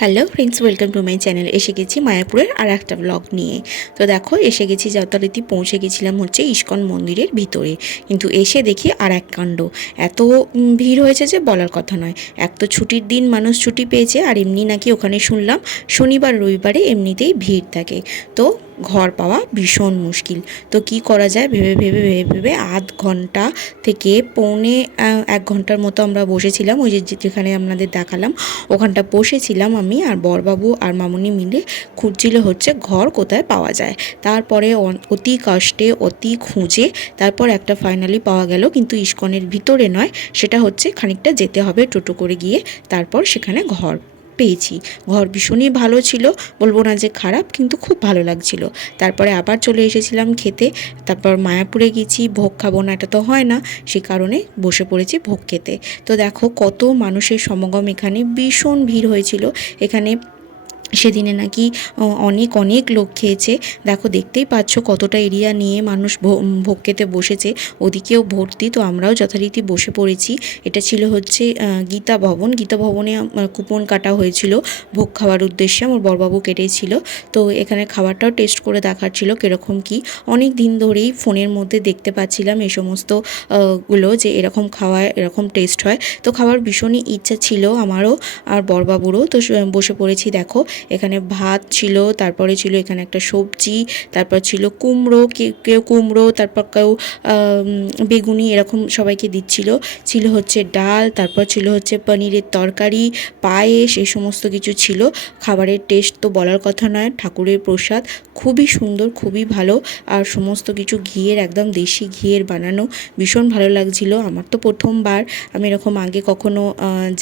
Hello friends, welcome to my channel. এসে গেছি মায়াপুরের আর একটা ব্লগ নিয়ে। তো দেখো, এসে গেছি যথারীতি পৌঁছে গেছিলাম হচ্ছে ইস্কন মন্দিরের ভিতরে। কিন্তু এসে দেখি আর এক কাণ্ড। এত ভিড় হয়েছে যে বলার কথা নয়। এক তো ছুটির দিন মানুষ ছুটি পেয়েছে, আর এমনি নাকি ওখানে শুনলাম শনিবার রবিবারে এমনিতেই ভিড় থাকে। তো ঘর পাওয়া ভীষণ মুশকিল। তো কি করা যায়? ভেবে ভেবে ভেবে ভেবে আধ ঘণ্টা থেকে পৌনে এক ঘণ্টার মতো আমরা বসেছিলাম। ওই যে যেখানে আপনাদের দেখালাম, ওখানটা বসেছিলাম আমি আর বরবাবু আর মামুনি মিলে। খুঁজছিল হচ্ছে ঘর কোথায় পাওয়া যায়। তারপরে অতি কষ্টে, অতি খুঁজে তারপর একটা ফাইনালি পাওয়া গেল। কিন্তু ইস্কনের ভিতরে নয়, সেটা হচ্ছে খানিকটা যেতে হবে টোটো করে গিয়ে। তারপর সেখানে ঘর পেয়েছি। ঘর ভীষণই ভালো ছিল, বলব না যে খারাপ, কিন্তু খুব ভালো লাগছিল। তারপরে আবার চলে এসেছিলাম খেতে, তারপর মায়াপুরে গেছি, ভোগ খাব না এটা তো হয় না, সে কারণে বসে পড়েছি ভোগ খেতে। তো দেখো কত মানুষের সমাগম এখানে, ভীষণ ভিড় হয়েছিল। এখানে সেদিনে নাকি অনেক অনেক লোক খেয়েছে। দেখো, দেখতেই পাচ্ছ কতটা এরিয়া নিয়ে মানুষ ভোগ খেতে বসেছে। ওদিকেও ভর্তি, তো আমরাও যথারীতি বসে পড়েছি। এটা ছিল হচ্ছে গীতা ভবন। গীতা ভবনে কুপন কাটা হয়েছিল। ভোগ খাওয়ার উদ্দেশ্যে আমার বরবাবু কেটেছিল। তো এখানে খাবারটাও টেস্ট করে দেখার ছিল কীরকম কি। অনেক দিন ধরেই ফোনের মধ্যে দেখতে পাচ্ছিলাম এই সমস্তগুলো যে এরকম খাওয়ায়, এরকম টেস্ট হয়। তো খাওয়ার ভীষণই ইচ্ছা ছিল আমারও আর বরবাবুরও তো বসে পড়েছি, দেখো। এখানে ভাত ছিল, তারপরে ছিল এখানে একটা সবজি, তারপর ছিল কুমড়ো কেউ কুমড়ো, তারপর কেউ বেগুনি এরকম সবাইকে দিচ্ছিল। ছিল হচ্ছে ডাল, তারপর ছিল হচ্ছে পনিরের তরকারি, পায়েস, এই সমস্ত কিছু ছিল। খাবারের টেস্ট তো বলার কথা নয়, ঠাকুরের প্রসাদ। খুবই সুন্দর, খুবই ভালো। আর সমস্ত কিছু ঘিয়ের, একদম দেশি ঘিয়ের বানানো ভীষণ ভালো লাগছিল। আমার তো প্রথমবার, আমি এরকম আগে কখনো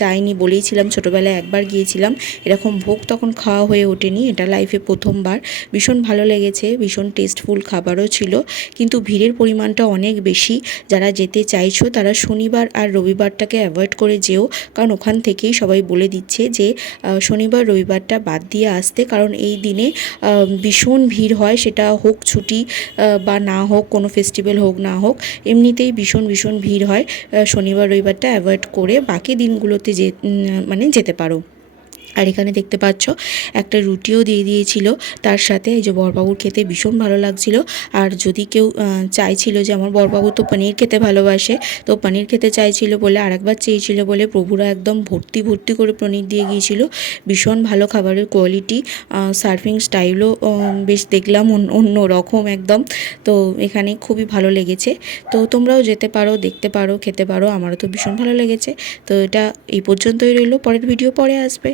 যাইনি বলেইছিলাম ছোটোবেলায় একবার গিয়েছিলাম। এরকম ভোগ তখন খাওয়া হয়ে ওঠেনি। এটা লাইফে প্রথমবার। ভীষণ ভালো লেগেছে, ভীষণ টেস্টফুল খাবারও ছিল। কিন্তু ভিড়ের পরিমাণটা অনেক বেশি। যারা যেতে চাইছো, তারা শনিবার আর রবিবারটাকে অ্যাভয়েড করে যেও। কারণ ওখান থেকেই সবাই বলে দিচ্ছে যে শনিবার, রবিবারটা বাদ দিয়ে আসতে। কারণ এই দিনে ভীষণ ভিড় হয়। সেটা হোক ছুটি বা না হোক, কোনো ফেস্টিভ্যাল হোক, না হোক, এমনিতেই ভীষণ ভীষণ ভিড় হয়। শনিবার, রবিবারটা অ্যাভয়েড করে বাকি দিনগুলোতে যে মানে যেতে পারো। আর এখানে দেখতে পাচ্ছ, একটা রুটিও দিয়ে দিয়েছিল। তার সাথে এই যে বরবাবুর খেতে ভীষণ ভালো লাগছিল। আর যদি কেউ চাইছিল যে আমার বরবাবু তো পনির খেতে ভালোবাসে, তো পনির খেতে চাইছিল বলে আরেকবার চেয়েছিল বলে প্রভুরা একদম ভর্তি ভর্তি করে পনির দিয়ে গিয়েছিল। ভীষণ ভালো খাবারের কোয়ালিটি সার্ভিং স্টাইলও বেশ দেখলাম অন্য রকম একদম। তো এখানে খুবই ভালো লেগেছে। তো তোমরাও যেতে পারো, দেখতে পারো, খেতে পারো, আমারও তো ভীষণ ভালো লেগেছে। তো এটা এই পর্যন্তই রইল, পরের ভিডিও পরে আসবে।